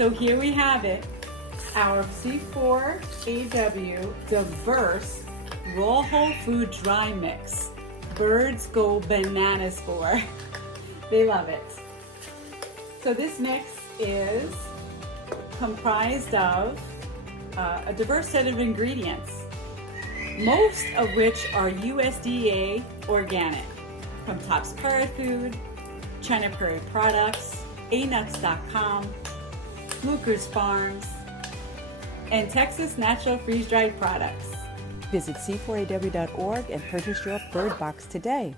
So here we have it, our C4AW diverse raw whole food dry mix. Birds go bananas for. They love it. So this mix is comprised of a diverse set of ingredients, most of which are USDA organic, from Tops Prairie Food, China Prairie Products, anuts.com, Fluker's Farms, and Texas Natural Freeze-Dried Products. Visit c4aw.org and purchase your bird box today.